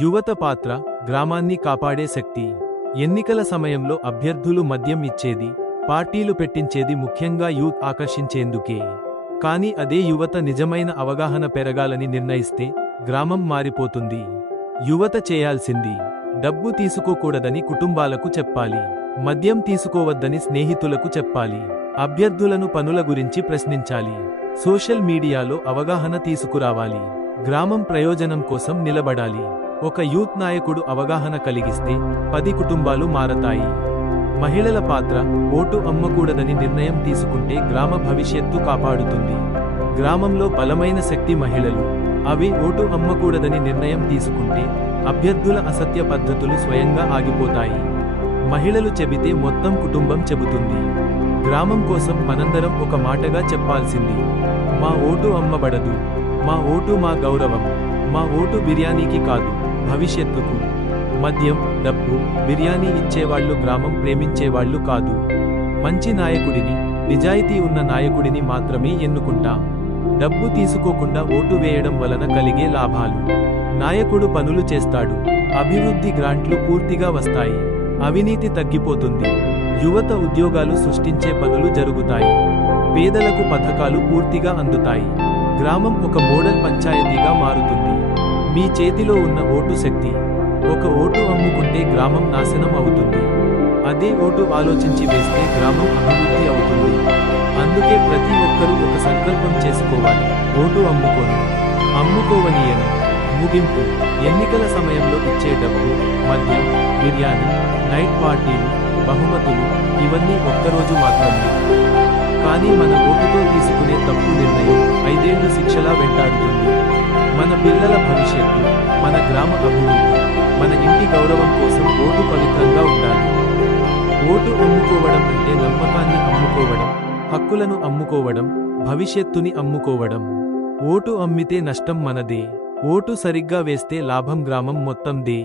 యువత పాత్ర గ్రామాన్ని కాపాడే శక్తి. ఎన్నికల సమయంలో అభ్యర్థులు మద్యం ఇచ్చేది పార్టీలు పెట్టించేది ముఖ్యంగా యూత్ ఆకర్షించేందుకే. కానీ అదే యువత నిజమైన అవగాహన పెరగాలని నిర్ణయిస్తే గ్రామం మారిపోతుంది. యువత చేయాల్సింది డబ్బు తీసుకోకూడదని కుటుంబాలకు చెప్పాలి మద్యం తీసుకోవద్దని స్నేహితులకు చెప్పాలి అభ్యర్థులను పనుల గురించి ప్రశ్నించాలి సోషల్ మీడియాలో అవగాహన తీసుకురావాలి గ్రామం ప్రయోజనం కోసం నిలబడాలి. ఒక యూత్ నాయకుడు అవగాహన కలిగిస్తే పది కుటుంబాలు మారతాయి. మహిళల పాత్ర ఓటు అమ్మకూడదని నిర్ణయం తీసుకుంటే గ్రామ భవిష్యత్తు కాపాడుతుంది. గ్రామంలో బలమైన శక్తి మహిళలు అవి ఓటు అమ్మకూడదని నిర్ణయం తీసుకుంటే అభ్యర్థుల అసత్య పద్ధతులు స్వయంగా ఆగిపోతాయి. మహిళలు చెబితే మొత్తం కుటుంబం చెబుతుంది. గ్రామం కోసం మనందరం ఒక మాటగా చెప్పాల్సింది. మా ఓటు అమ్మబడదు. మా ఓటు మా గౌరవం. మా ఓటు బిర్యానీకి కాదు. భవిష్యత్తుకు. మద్యం డబ్బు బిర్యానీ ఇచ్చేవాళ్ళు గ్రామం ప్రేమించేవాళ్ళు కాదు. మంచి నాయకుడిని నిజాయితీ ఉన్న నాయకుడిని మాత్రమే ఎన్నుకుంటా. డబ్బు తీసుకోకుండా ఓటు వేయడం వలన కలిగే లాభాలు. నాయకుడు పనులు చేస్తాడు. అభివృద్ధి గ్రాంట్లు పూర్తిగా వస్తాయి. అవినీతి తగ్గిపోతుంది. యువత ఉద్యోగాలు సృష్టించే పనులు జరుగుతాయి. పేదలకు పథకాలు పూర్తిగా అందుతాయి. గ్రామం ఒక మోడల్ పంచాయతీగా మారుతుంది. మీ చేతిలో ఉన్న ఓటు శక్తి. ఒక ఓటు అమ్ముకుంటే గ్రామం నాశనం అవుతుంది. అదే ఓటు ఆలోచించి వేస్తే గ్రామం అభివృద్ధి అవుతుంది. అందుకే ప్రతి ఒక్కరూ ఒక సంకల్పం చేసుకోవాలి. ఓటు అమ్ముకోను అమ్ముకోవనీయను. ముగింపు ఎన్నికల సమయంలో ఇచ్చే డబ్బు మద్యం బిర్యానీ నైట్ పార్టీలు బహుమతులు ఇవన్నీ ఒక్కరోజు మాత్రమే. కానీ మన ఓటుతో తీసుకునే తప్పు నిర్ణయం ఐదేళ్ళు శిక్షలా వెంటాడుతుంది. మన పిల్లల మన గ్రామ అభివృద్ధి మన ఇంటి గౌరవం కోసం ఓటు పవిత్రంగా ఉండాలి. ఓటు అమ్ముకోవడం అంటే నమ్మకాన్ని అమ్ముకోవడం హక్కులను అమ్ముకోవడం భవిష్యత్తుని అమ్ముకోవడం. ఓటు అమ్మితే నష్టం మనదే ఓటు సరిగ్గా వేస్తే లాభం గ్రామం మొత్తందే.